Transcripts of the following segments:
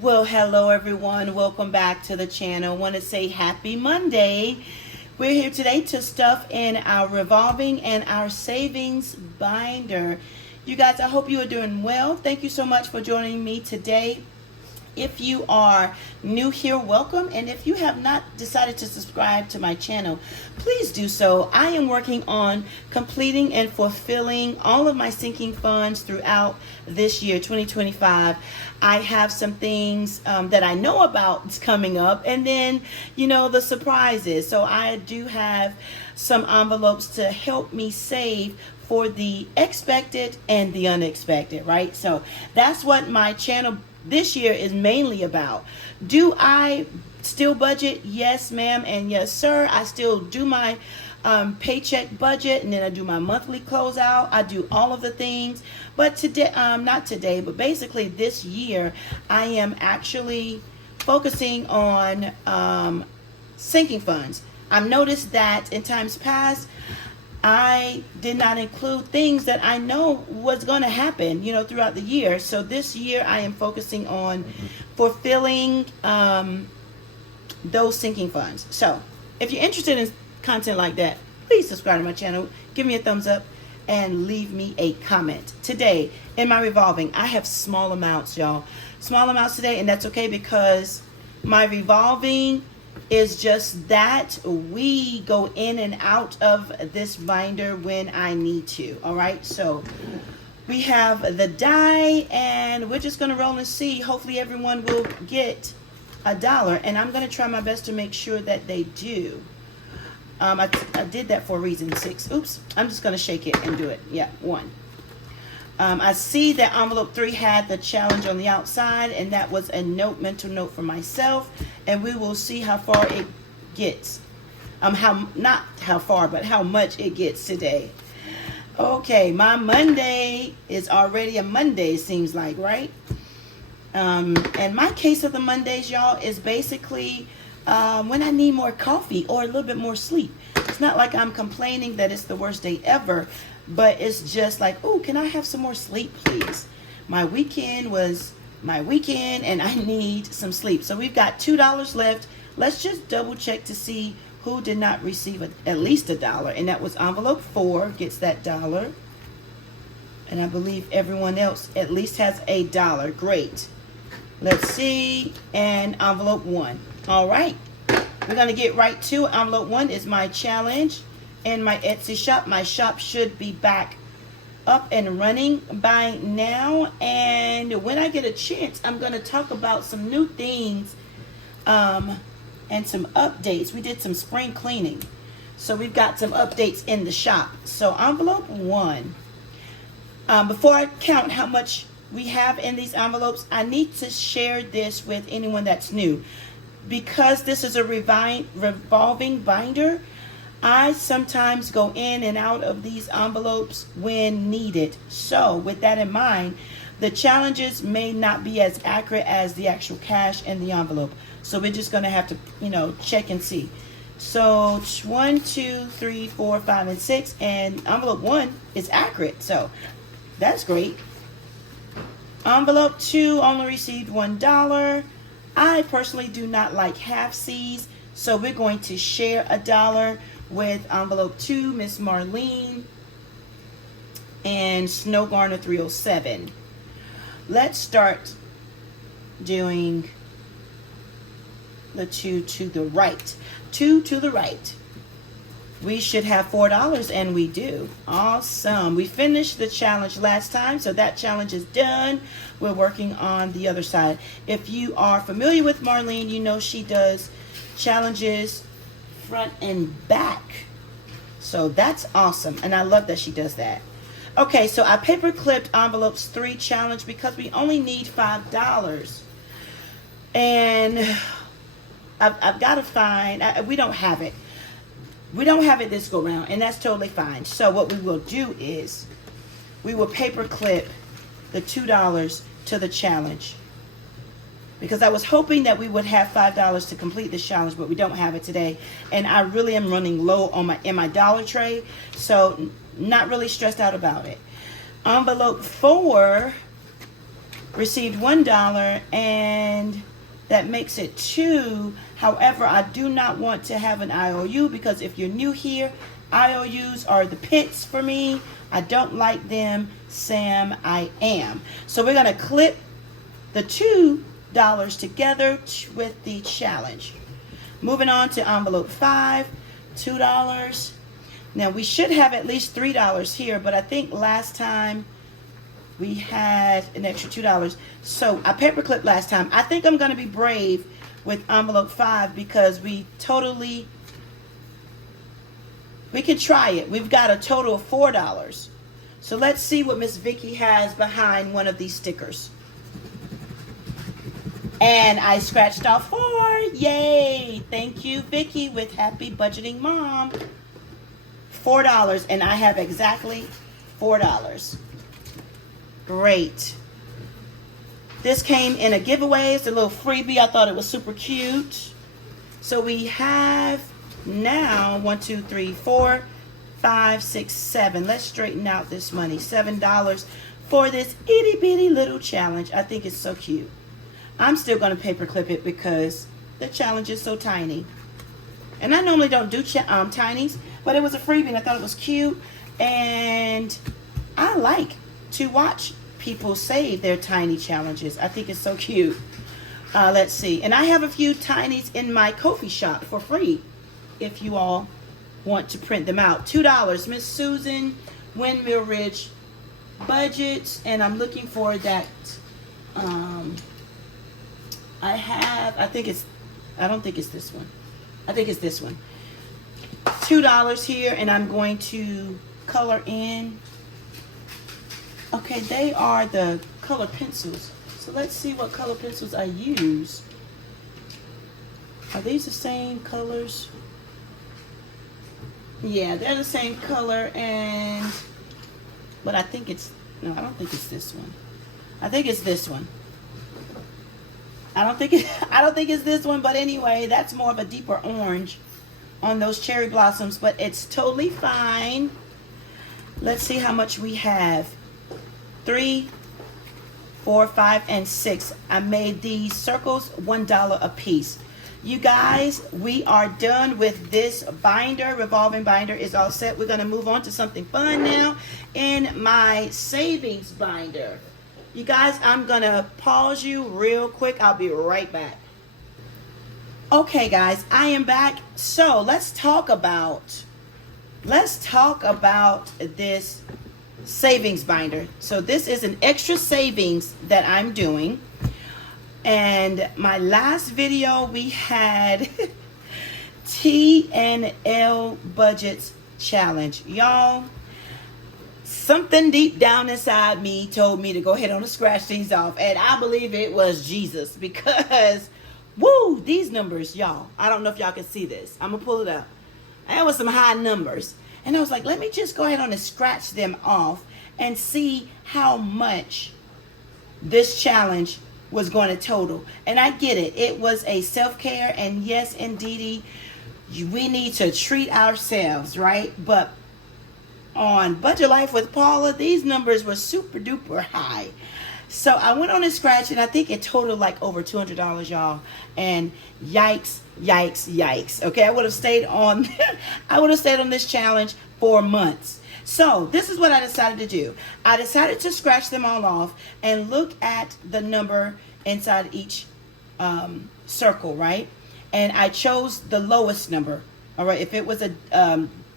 Well, hello everyone. Welcome back to the channel. Want to say happy Monday. We're here today to stuff in our revolving and our savings binder. You guys, I hope you are doing well. Thank you so much for joining me today. If you are new here, welcome. And if you have not decided to subscribe to my channel, please do so. I am working on completing and fulfilling all of my sinking funds throughout this year, 2025. I have some things that I know about coming up, and then, the surprises. So I do have some envelopes to help me save for the expected and the unexpected, right? So that's what my channel this year is mainly about. Do I still budget? Yes, ma'am, and yes, sir. I still do my paycheck budget, and then I do my monthly closeout. I do all of the things. But today, not today, but basically this year, I am actually focusing on sinking funds. I've noticed that in times past, I did not include things that I know was going to happen, throughout the year. So this year I am focusing on fulfilling those sinking funds. So if you're interested in content like that, please subscribe to my channel, give me a thumbs up, and leave me a comment. Today in my revolving, I have small amounts, y'all. Small amounts today, and that's okay because my revolving is just that we go in and out of this binder when I need to. All right, so we have the die, and we're just gonna roll and see. Hopefully everyone will get $1, and I'm gonna try my best to make sure that they do. I did that for a reason. 6. Oops, I'm just gonna shake it and do it. Yeah, 1. I see that envelope 3 had the challenge on the outside, and that was a mental note for myself, and we will see how far it gets. Not how far, but how much it gets today. Okay, my Monday is already a Monday, it seems like, right? And my case of the Mondays, y'all, is basically when I need more coffee or a little bit more sleep. It's not like I'm complaining that it's the worst day ever, but it's just like, oh, can I have some more sleep, please? My weekend was my weekend, and I need some sleep. So we've got $2 left. Let's just double check to see who did not receive at least $1, and that was envelope 4 gets that $1, and I believe everyone else at least has $1. Great. Let's see, and envelope 1. All right, we're gonna get right to it. Envelope 1 is my challenge and my Etsy shop. My shop should be back up and running by now, and when I get a chance, I'm going to talk about some new things and some updates. We did some spring cleaning, so we've got some updates in the shop. So envelope 1, before I count how much we have in these envelopes, I need to share this with anyone that's new. Because this is a revolving binder, I sometimes go in and out of these envelopes when needed. So with that in mind, the challenges may not be as accurate as the actual cash in the envelope. So we're just going to have to, check and see. So 1, 2, 3, 4, 5, and 6, and envelope 1 is accurate. So that's great. Envelope 2 only received $1. I personally do not like half C's, so we're going to share $1 with envelope 2, Miss Marlene, and Snow Garner 307. Let's start doing the 2 to the right. 2 to the right. We should have $4, and we do. Awesome. We finished the challenge last time, so that challenge is done. We're working on the other side. If you are familiar with Marlene, you know she does challenges front and back. So that's awesome, and I love that she does that. Okay, so I paper clipped envelopes 3 challenge because we only need $5. And I've got to find, we don't have it. We don't have it this go round, and that's totally fine. So what we will do is we will paper clip the $2 to the challenge, because I was hoping that we would have $5 to complete this challenge, but we don't have it today, and I really am running low on my dollar tray, so not really stressed out about it. Envelope 4 received $1, and that makes it 2. However, I do not want to have an IOU because if you're new here, IOUs are the pits for me. I don't like them. Sam, I am. So we're going to clip the $2 together with the challenge. Moving on to envelope 5, $2. Now we should have at least $3 here, but I think last time we had an extra $2. So I paper clipped last time. I think I'm going to be brave with envelope 5 because we can try it. We've got a total of $4. So let's see what Miss Vicky has behind one of these stickers. And I scratched off 4. Yay! Thank you, Vicky, with Happy Budgeting Mom. $4, and I have exactly $4. Great. This came in a giveaway. It's a little freebie. I thought it was super cute. So we have now 1, 2, 3, 4, 5, 6, 7. Let's straighten out this money. $7 for this itty bitty little challenge. I think it's so cute. I'm still going to paper clip it because the challenge is so tiny. And I normally don't do tinies, but it was a freebie and I thought it was cute. And I like to watch people save their tiny challenges. I think it's so cute. Let's see. And I have a few tinies in my KOFI shop for free if you all want to print them out. $2. Miss Susan, Windmill Ridge Budgets. And I'm looking for that. I don't think it's this one. I think it's this one. $2 here, and I'm going to color in. Okay, they are the color pencils. So let's see what color pencils I use. Are these the same colors? Yeah, they're the same color, but I think no, I don't think it's this one. I think it's this one. I don't think it's this one, but anyway, that's more of a deeper orange on those cherry blossoms, but it's totally fine. Let's see how much we have. 3, 4, 5, and 6. I made these circles $1 a piece. You guys, we are done with this binder. Revolving binder is all set. We're going to move on to something fun now in my savings binder. You guys, I'm going to pause you real quick. I'll be right back. Okay, guys, I am back. So let's talk about this savings binder. So this is an extra savings that I'm doing. And my last video, we had T&L Budgets Challenge. Y'all, something deep down inside me told me to go ahead and scratch these off. And I believe it was Jesus because, woo, these numbers, y'all. I don't know if y'all can see this. I'm going to pull it up. That was some high numbers. And I was like, let me just go ahead and scratch them off and see how much this challenge was going to total. And I get it. It was a self-care. And yes, indeedy, we need to treat ourselves, right? But on Budget Life with Paula, these numbers were super duper high. So I went on a scratch and I think it totaled like over $200, y'all. And yikes, yikes, yikes. Okay, I would have stayed on this challenge for months. So this is what I decided to do. I decided to scratch them all off and look at the number inside each circle, right? And I chose the lowest number. All right, if it was a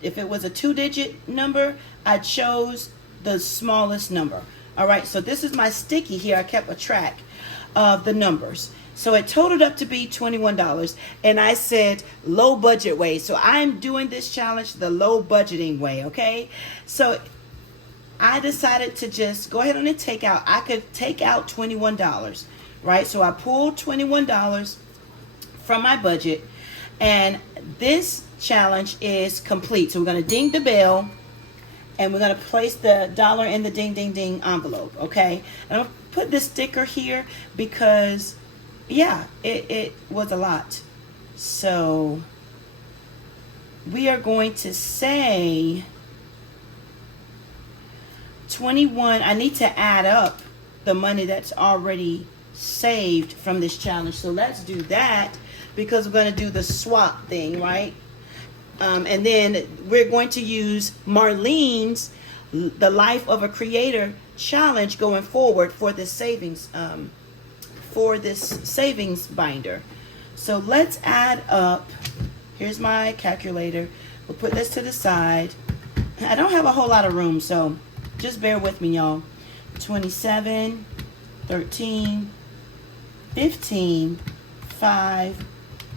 2-digit number, I chose the smallest number. All right, so this is my sticky here. I kept a track of the numbers. So it totaled up to be $21. And I said low budget way. So I'm doing this challenge the low budgeting way, okay? So I decided to just go ahead and take out. I could take out $21, right? So I pulled $21 from my budget. And this challenge is complete. So we're going to ding the bell. And we're going to place the dollar in the ding, ding, ding envelope, okay? And I'll put this sticker here because, yeah, it was a lot. So we are going to say 21. I need to add up the money that's already saved from this challenge. So let's do that, because we're going to do the swap thing, right? And then we're going to use Marlene's The Life of a Creator challenge going forward for this savings binder. So let's add up. Here's my calculator. We'll put this to the side. I don't have a whole lot of room, so just bear with me, y'all. 27, 13, 15, 5,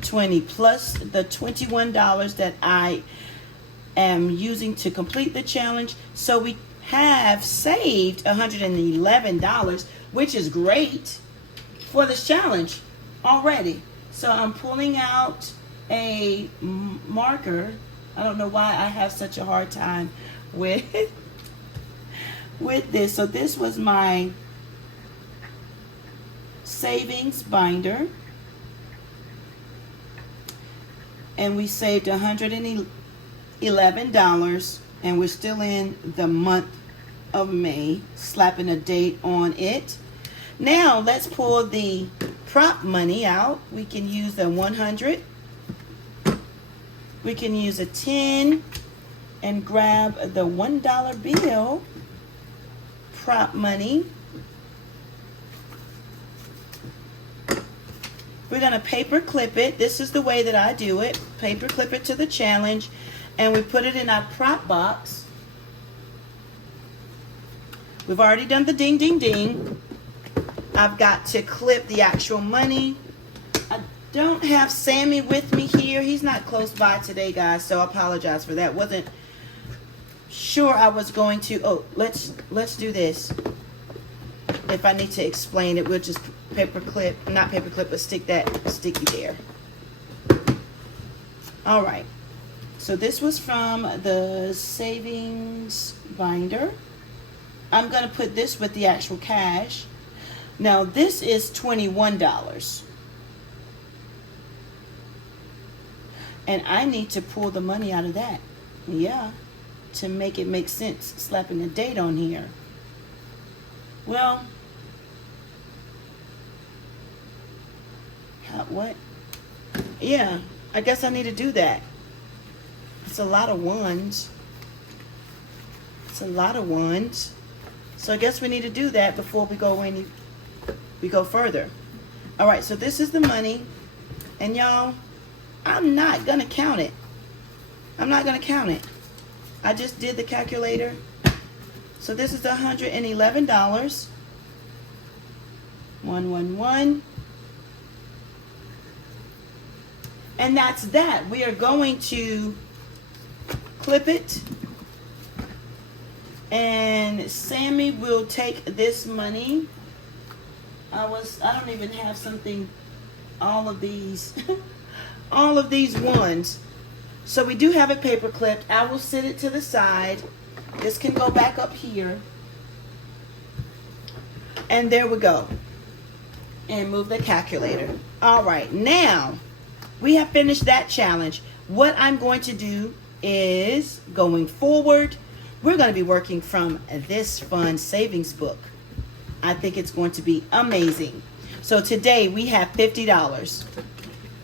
20, plus the $21 that I am using to complete the challenge. So we have saved $111, which is great for this challenge already. So I'm pulling out a marker. I don't know why I have such a hard time with this. So this was my savings binder, and we saved $111, and we're still in the month of May, slapping a date on it. Now let's pull the prop money out. We can use the 100. We can use a 10 and grab the $1 bill prop money. We're going to paper clip it. This is the way that I do it. Paper clip it to the challenge, and we put it in our prop box. We've already done the ding, ding, ding. I've got to clip the actual money. I don't have Sammy with me here. He's not close by today, guys, so I apologize for that. Wasn't sure I was going to. Oh, let's do this. If I need to explain it, we'll just paper clip, not paper clip, but stick that sticky there. All right. So this was from the savings binder. I'm going to put this with the actual cash. Now this is $21. And I need to pull the money out of that. Yeah. To make it make sense, slapping a date on here. Well, what? Yeah, I guess I need to do that. It's a lot of ones. It's a lot of ones. So I guess we need to do that before we go further. All right, so this is the money. And y'all, I'm not going to count it. I'm not going to count it. I just did the calculator. So this is the $111. 111. And that's that. We are going to clip it. And Sammy will take this money. I don't even have something, all of these ones. So we do have it paper clipped. I will set it to the side. This can go back up here. And there we go. And move the calculator. All right, now we have finished that challenge. What I'm going to do is, going forward, we're going to be working from this fun savings book. I think it's going to be amazing. So today we have $50.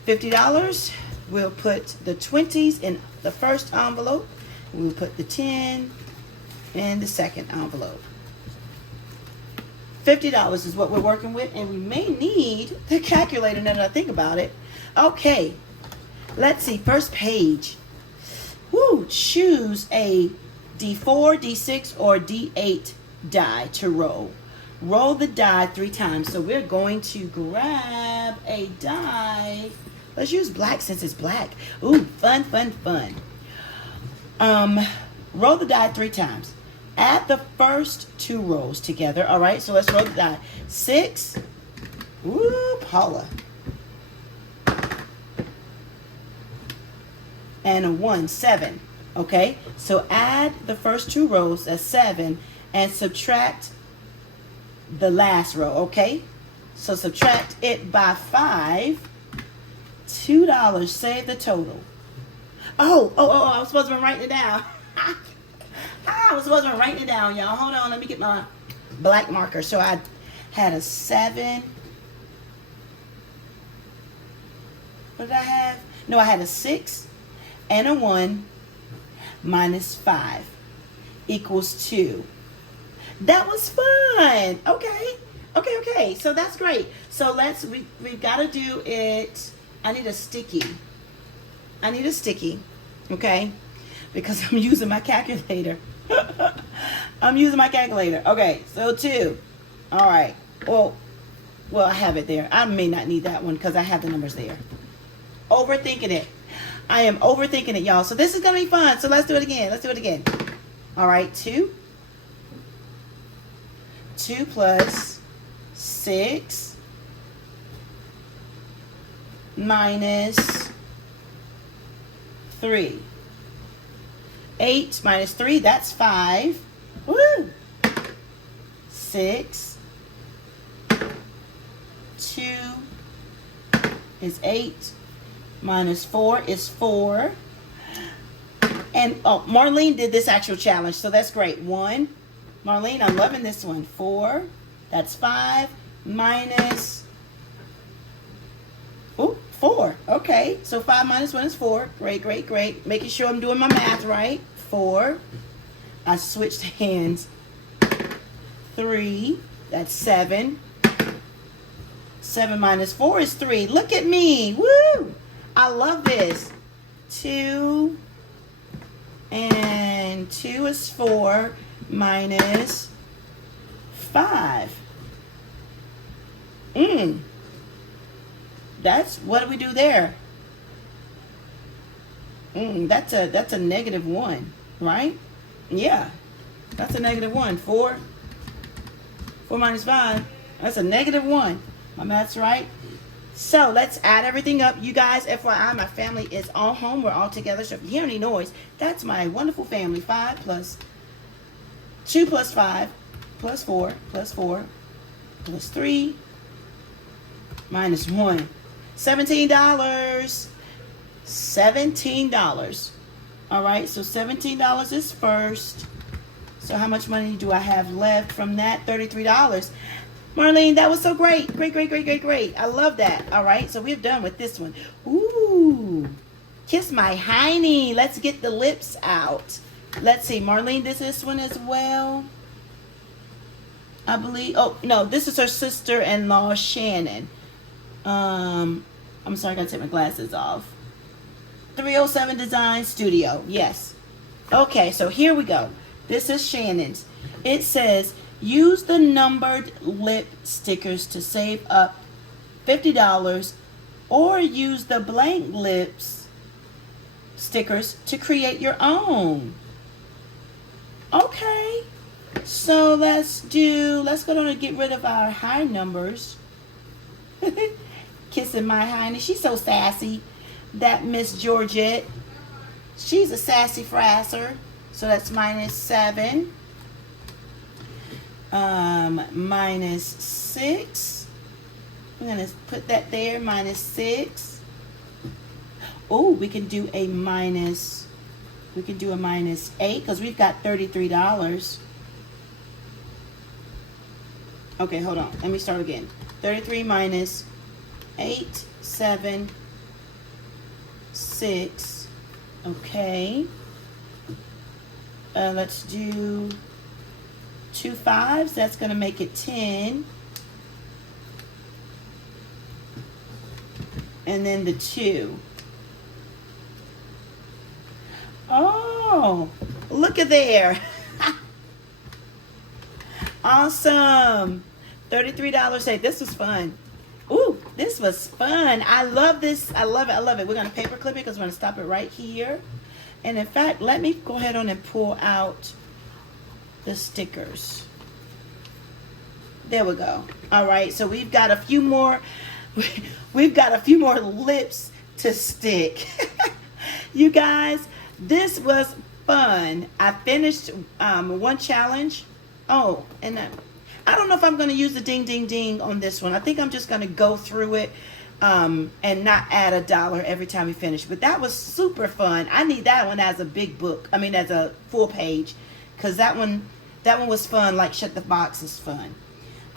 $50. We'll put the 20s in the first envelope. We'll put the 10 in the second envelope. $50 is what we're working with, and we may need the calculator now that I think about it. Okay, let's see. First page. Woo, choose a D4, D6, or D8 die to roll. Roll the die 3 times. So we're going to grab a die. Let's use black since it's black. Ooh, fun, fun, fun. Roll the die 3 times. Add the first 2 rolls together. All right, so let's roll the die. 6. Ooh, Paula. And a 1, 7. Okay, so add the first 2 rows, that's 7, and subtract the last row. Okay, so subtract it by 5. $2. Save the total. Oh, I was supposed to be writing it down. I was supposed to be writing it down, y'all. Hold on, let me get my black marker so I had a 7. What did I have? No, I had a 6 and a 1 minus 5 equals 2. That was fun. Okay. So that's great. So we've got to do it. I need a sticky. Okay? Because I'm using my calculator. Okay, so 2. All right. Well, I have it there. I may not need that one because I have the numbers there. Overthinking it. I am overthinking it, y'all. So this is going to be fun. So let's do it again. All right, 2. 2 plus 6 minus 3. 8 minus 3, that's 5. Woo! 6. 2 is 8. Minus 4 is 4. And Marlene did this actual challenge, so that's great. 1. Marlene, I'm loving this one. 4. That's 5. Minus 4. Okay, so 5 minus 1 is 4. Great. Making sure I'm doing my math right. 4. I switched hands. 3. That's 7. 7 minus 4 is 3. Look at me. Woo! I love this. 2. And 2 is 4 minus 5. That's, what do we do there? That's a negative 1, right? Yeah. That's a negative 1. 4 minus 5. That's a negative 1. My math's right. So let's add everything up. You guys, FYI, my family is all home. We're all together. So if you hear any noise, that's my wonderful family. 5 plus 2 plus 5 plus 4 plus 4 plus 3 minus 1. $17. $17. All right, so $17 is first. So how much money do I have left from that? $33. Marlene, that was so great. Great. I love that. All right, so we're done with this one. Ooh, kiss my hiney. Let's get the lips out. Let's see, Marlene did this one as well, I believe. Oh, no, this is her sister-in-law, Shannon. I'm sorry, I gotta take my glasses off. 307 Design Studio, yes. Okay, so here we go. This is Shannon's. It says, use the numbered lip stickers to save up $50 or use the blank lips stickers to create your own. Okay, so let's go on and get rid of our high numbers. Kissing my hiney. She's so sassy. That Miss Georgette. She's a sassy frasser. So that's minus 7. Minus 6. I'm going to put that there. Minus 6. Oh, we can do a minus 8 because we've got $33. Okay, hold on. Let me start again. 33 minus 8, 7, 6. Okay. Let's do 2 5s. That's going to make it 10. And then the 2. Oh, look at there. Awesome. $33. Hey, this was fun. Ooh, this was fun. I love this. I love it. We're going to paper clip it because we're going to stop it right here. And in fact, let me go ahead on and pull out the stickers. There we go. All right, so we've got a few more. We've got a few more lips to stick. You guys, this was fun. I finished one challenge. Oh, and I don't know if I'm going to use the ding, ding, ding on this one. I think I'm just going to go through it and not add $1 every time we finish. But that was super fun. I need that one as a big book. I mean, as a full page, because that one was fun. Like Shut the Box is fun.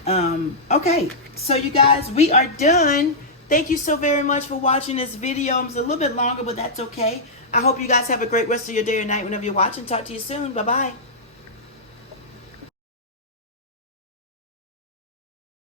Okay, so you guys, we are done. Thank you so very much for watching this video. It was a little bit longer, but that's okay. I hope you guys have a great rest of your day or night whenever you're watching. Talk to you soon. Bye-bye.